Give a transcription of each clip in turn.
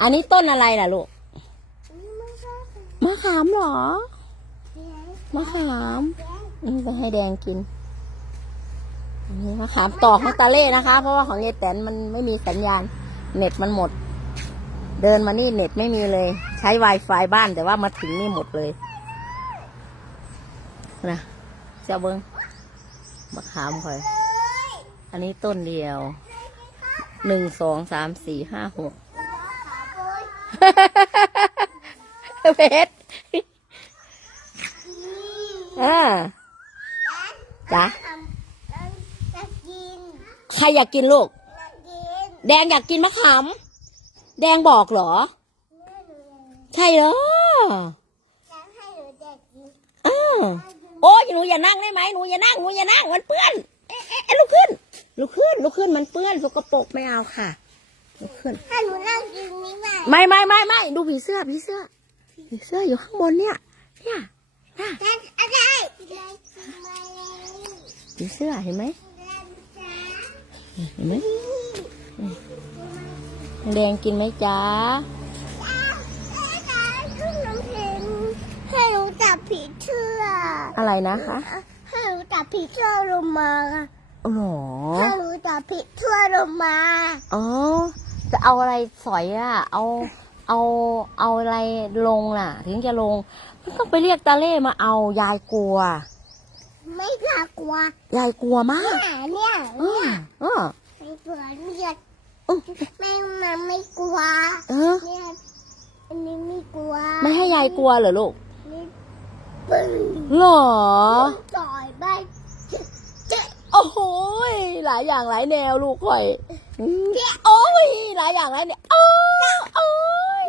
อันนี้ต้นอะไรล่ะลูก มะขามเหรอ มะขามนี่ไปให้แดงกิน อันนี้มะขามตอของตาเล่นะคะ เพราะว่าของยายแตนมันไม่มีสัญญาณ เน็ตมันหมด เดินมานี่เน็ตไม่มีเลย ใช้ Wi-Fi บ้านแต่ว่ามาถึงนี่หมดเลยนะเจ้าเบิงมะขามคอย อันนี้ต้นเดียว หนึ่งสองสามสี่ห้าหก เพชรอ่าจ้ะจะกินใครอยากกินลูกจะกินแดงอยากกินมะขามแดงบอกเหรอแม่หนูใช่เหรอจะให้หนูเด็กกินอ้าวโอ้ยหนูอย่านั่งได้ไหมหนูอย่านั่งหนูอย่านั่งมันเปื้อนเอ๊ะเอ๊ะเอ๊ะลุกขึ้นลุกขึ้นลุกขึ้นมันเปื้อนสกปรกไม่เอาค่ะลุก ขึ้น ถ้าหนูนั่งกินนี่ไหมไม่ไม่ไม่ไม่ดูผีเสื้อผีเสื้อผีเสื้ออยู่ข้างบนเนี่ย เนี่ยน่ะจะอะไรอะไรกินมาเลยผีเสื้อเห็นไหมจ้าเห็นไหมแดงกินไหมจ๊ะให้หนูจับผีเชื่ออะไรนะคะให้หนูจับผีเชื่อลงมาอ๋อเหรอให้หนูจับผีเชื่อลงมาอ๋อ จะเอาอะไรสอยอะ เอาเอาเอาอะไรลงน่ะ ถึงจะลงมันต้องไปเรียกตาเล่มาเอายายกลัว ไม่น่ากลัวยายกลัวมากเนี่ยเออเออไม่กลัวเนี่ยเออไม่มันไม่กลัวเออเนี่ยอันนี้ไม่กลัว ไม่ให้ยายกลัวเหรอลูกนี่ปึ้งหรอต่อยไปเจ๊เจ๊โอ้โหยหลายอย่างหลายแนวลูกข่อยอืมโอ้ย หลายอย่างหลายแนวโอ้ยโอ้ย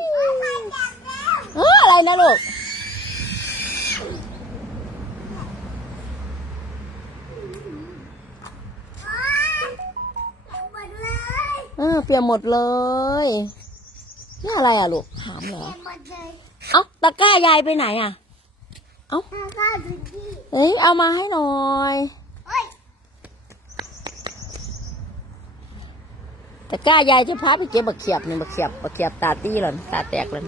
เอออะไรนะลูกหมดเลยเออเปลี่ยนหมดเลยนี่อะไรอะลูกถามเหรอหมดเลยเอ้าตะกร้ายายไปไหนอะถ้าข้าวดูที่เอ้ยเอามาให้หน่อย เอ้ยตะกร้ายายจะพาไปเก็บบักเขียบนี่บักเขียบบักเขียบตาตี้หล่นตาแตกเลย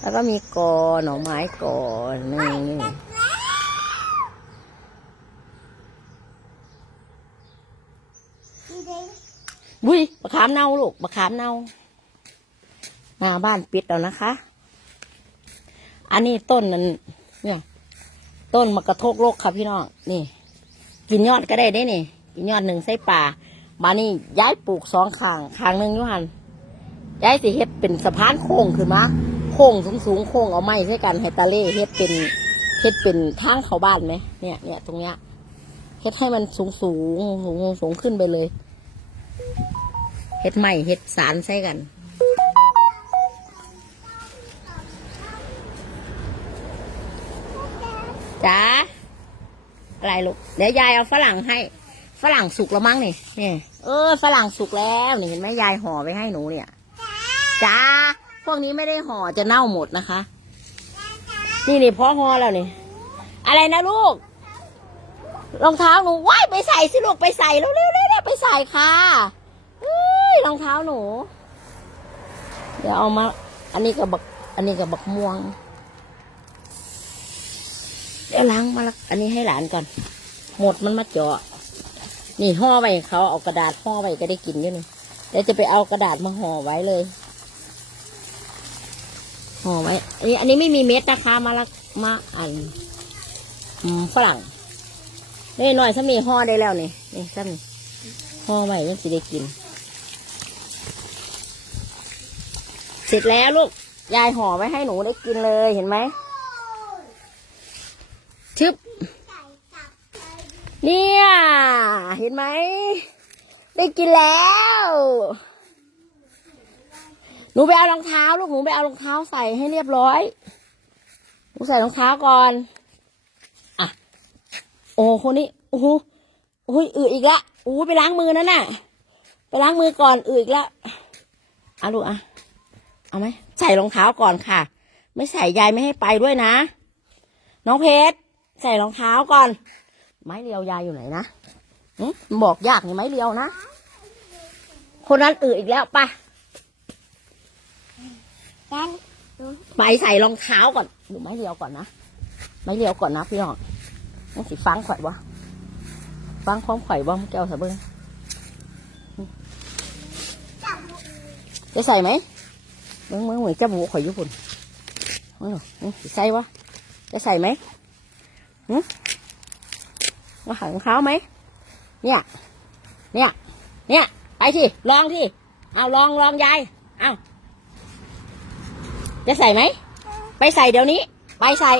แล้วก็มีกอหน่อไม้กอนี่นี่ยบุ้ยบักขามเน่าลูกบักขามเน่าหน้าบ้านปิดแล้วนะคะ อันนี้ต้นนั้นเนี่ย ต้นมะกระโทกโลกค่ะพี่น้องนี่ กินยอดก็ได้ได้นี่กินยอดหนึ่งใส่ป่า มานี่ย้ายปลูกสองข้างข้างหนึ่งยุหันย้ายสิเฮ็ดเป็นสะพานโค้งขึ้นมาโค้งสูงสูงโค้งเอาไม้ใส่กันให้ตาเล่เฮ็ดเป็นเฮ็ดเป็นทางเข้าบ้านไหมเนี่ยเนี่ยตรงเนี้ยเฮ็ดให้มันสูงสูงสูงสูงขึ้นไปเลยเฮ็ดไม้เฮ็ดสารใส่กันจ้าอะไรลูกเดี๋ยวยายเอาฝรั่งให้ ฝรั่งสุกแล้วมั้งนี่นี่เออฝรั่งสุกแล้วนี่เห็นไหมยายห่อไว้ให้หนูเนี่ยจ้าพวกนี้ไม่ได้ห่อจะเน่าหมดนะคะ นี่นี่พอห่อแล้วนี่ อะไรนะลูกรองเท้าหนูว้ายไปใส่สิลูกไปใส่เร็วเร็วเร็วเร็วไปใส่ค่ะเอ้ยรองเท้าหนู เดี๋ยวเอามา อันนี้กับบักอันนี้กับบักม่วง เดี๋ยวล้างมาละอันนี้ให้หลานก่อน หมดมันมาเจาะ นี่ห่อไว้ให้เขาเอากระดาษห่อไว้ก็ได้กินอยู่นี่เดี๋ยวจะไปเอากระดาษมาห่อไว้เลยห่อไว้อันนี้อันนี้ไม่มีเม็ดนะคะมาละมาอันฝรั่งนี่หน่อยถ้ามีห่อได้แล้วนี่นี่ซ้ำนี่ห่อไว้ยังสิได้กิน เสร็จแล้วลูกยายห่อไว้ให้หนูได้กินเลยเห็นไหมชึบไก่จับไป เนี่ย เห็นไหม ได้กินแล้ว หนูไปเอารองเท้าลูกหนูไปเอารองเท้าใส่ให้เรียบร้อย หนูใส่รองเท้าก่อน อะ โอ้คนนี้ โอ้โหโอ้ยอืดอีกละโอ้ไปล้างมือนั่นน่ะ ไปล้างมือก่อนอืดอีกละอะลูกอะ เอาไหม ใส่รองเท้าก่อนค่ะ ไม่ใส่ยายไม่ให้ไปด้วยนะ น้องเพชร ใส่รองเท้าก่อน ไม้เรียวยายอยู่ไหนนะหึบอกยากนี่ไม้เรียวนะ คนนั้นอืดอีกแล้วไปะกันดูไปใส่รองเท้าก่อนดูไม้เรียวก่อนนะ ไม้เรียวก่อนนะพี่น้องมันสิฟังข่อยวะฟังพร้อมข่อยบ่แก้วสะเบิ้งจับจะใส่ไหมเบิ้งเบิ้งเหมือนจะบูข่อยอยุปุ่นเออนี่สิใส่วะจะใส่ไหมหึมาหารองเท้าไหม เนี่ย เนี่ย เนี่ย ไปทีลองที่เอาลองลองยาย เอาจะใส่ไหม ไปใส่เดี๋ยวนี้ ไปใส่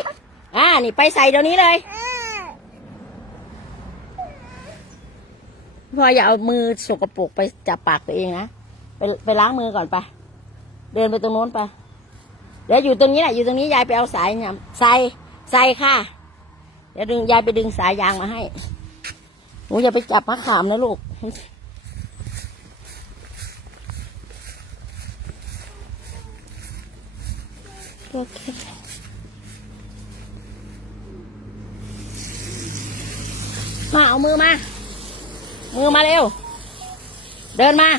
อ่า นี่ไปใส่เดี๋ยวนี้เลย พออย่าเอามือสกปรกไปจับปากตัวเองนะ ไปไปล้างมือก่อนไป เดินไปตรงโน้นไป เดี๋ยวอยู่ตรงนี้แหละ อยู่ตรงนี้ยายไปเอาสายเนี่ยใส่ ใส่ค่ะ เดี๋ยวดึงยายไปดึงสายยางมาให้ หนูอย่าไปจับมะขามนะลูก โอเคมาเอามือมา มือมาเร็ว เดินมา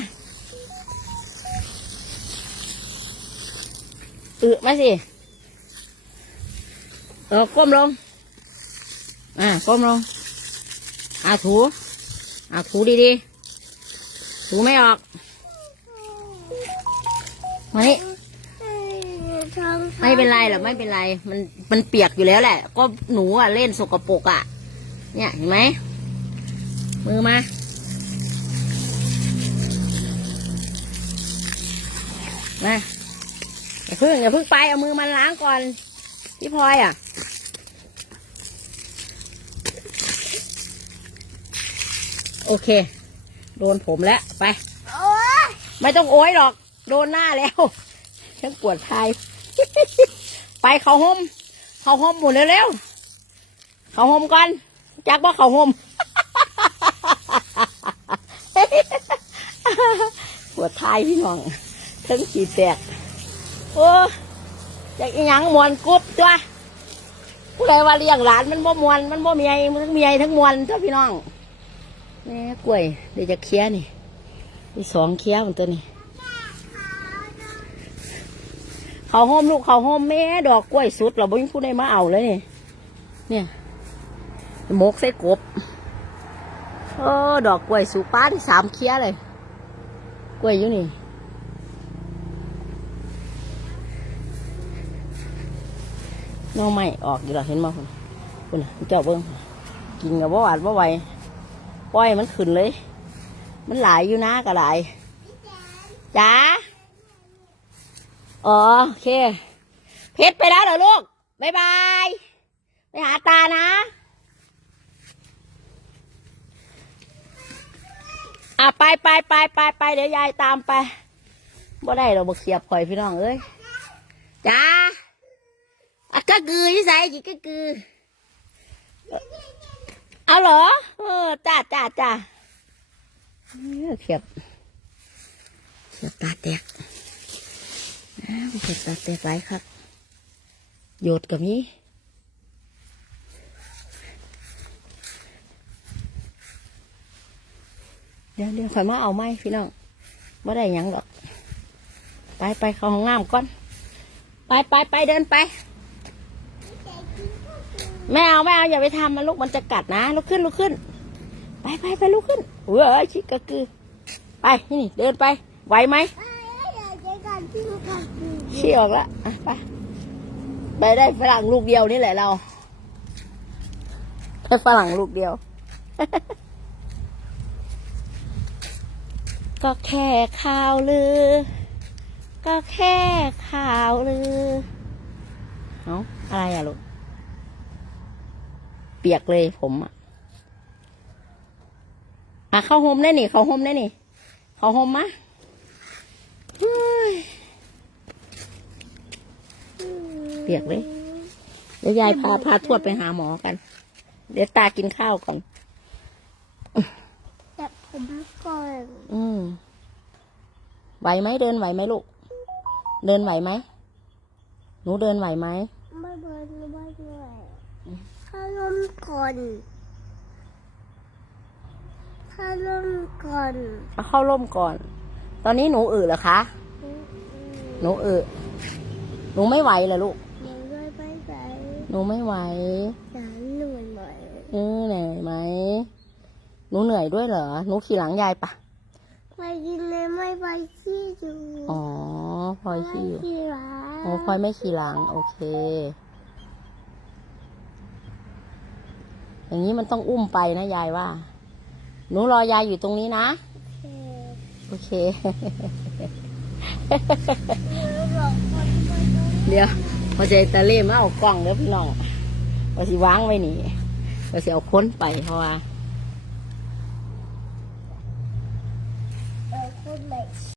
อึมาสิ เออก้มลง อ่าก้มลงอ่าถูอ่าถูดีๆ ถูไม่ออก มานี่ไม่เป็นไรหรอกไม่เป็นไร มันมันเปียกอยู่แล้วแหละ ก็หนูอะเล่นสกปรกอะ เนี่ยเห็นไหม มือมามาอย่าพิ่งอย่าพิ่งไปเอามือมาล้างก่อน พี่พลอยอะ โอเค โดนผมแล้ว ไปโอ้ยไม่ต้องโอ้ยหรอก โดนหน้าแล้วฉันปวดทาย ไปเขาห่มเขาห่มหมดเร็วๆเขาห่มก่อนจักว่าเขาห่มปวดทายพี่น้องทั้งขีดแตกโอ้อยากอีหยังมวนกรุบตัวผู้ใดว่าเลี้ยงหลานมันบ่มวนมันบ่เมียมันทั้งเมียทั้งมวนตัวพี่น้อง แม่กล้วยเดี๋ยวจะเคลียนี่มีสองเคลียร์มันตัวนี้เขาห้อมลูกเขาห้อมแม่ดอกกล้วยสุดเราบ่มีผู้ใดมาเอาเลยนี่เนี่ยมกใส่กบเออดอกกล้วยสุกป้าที่สามเคี้ยเลย กล้วยอยู่นี่น้องไม่ออกอยู่หรอเห็นมาคุณคุณเจ้าเบิ้งกินกับว่าหวานว่าไหว ปล่อยมันขึ้นเลย มันหลายอยู่นะก็หลายจ้าอ๋อโอเค เพชรไปแล้วเหรอลูกบายบาย ไปหาตานะ อะไปไปไปไปไปเดี๋ยวยายตามไปบ่ได้เราบ่เขียบข่อยพี่น้องเอ้ยจ้าอะก็กือยี่ใส่กี่ก็กือ เอาเหรอ เออจ้าจ้าจ้าเออเขียบเขียบตาแตกอ้าวเผ็ดตัดเต็ไรครับโยดกับนี้เดี๋ยวเดี๋ยวข่อยมาเอาไม้พี่น้องไม่ได้ยังหรอก ไปไปเขาห้องน้ำก่อน ไปไปไปเดินไป ไม่เอาไม่เอาอย่าไปทำมันลูกมันจะกัดนะลุกขึ้นลุกขึ้น ไปไปไปลุกขึ้นเออชิกะกือ ไปนี่เดินไปไหวไหมอยากจะกันที่กันขี้ออกแล้วอะไปไปได้ฝรั่งลูกเดียวนี่แหละเราได้ฝรั่งลูกเดียว ก็แค่ข่าวลือ ก็แค่ข่าวลือ เอาอะไรอะลูก เปียกเลยผมอะอะเข้าโฮมได้นี่ เข้าโฮมได้นี่ เข้าโฮมมะเฮ้ยเปียกเลยเดี๋ยวยายพาพาทวดไปหาหมอกัน เดี๋ยวตากินข้าวก่อนจับผมก่อนอืมไหวไหมเดินไหวไหมลูก เดินไหวไหมหนูเดินไหวไหม ไม่เบิร์นไม่ด้วยข้าลมก่อนข้าลมก่อนเอาเข้าร่มก่อน ตอนนี้หนูอือเหรอคะ หนูอือนูไม่ไหวเหรอลูกหนูด้วยไปไหนหนูไม่ไหวฉันเหนื่อยไหมเออเหนื่อยไหม หนูเหนื่อยด้วยเหรอ หนูขี่หลังยายปะไปกินเลยไม่ไปที่อยู่อ๋อพลอยขี่อยู่ไม่ที่ร้านโอ้พลอยไม่ขี่หลัง โอเค อย่างนี้มันต้องอุ้มไปนะยายว่า หนูรอยายอยู่ตรงนี้นะ โอเค เดี๋ยวพอใจตะเล่มาเอากล้องเด้อพี่น้องพอสิวางไว้นี่พอสิเอาค้นไปเพราะว่า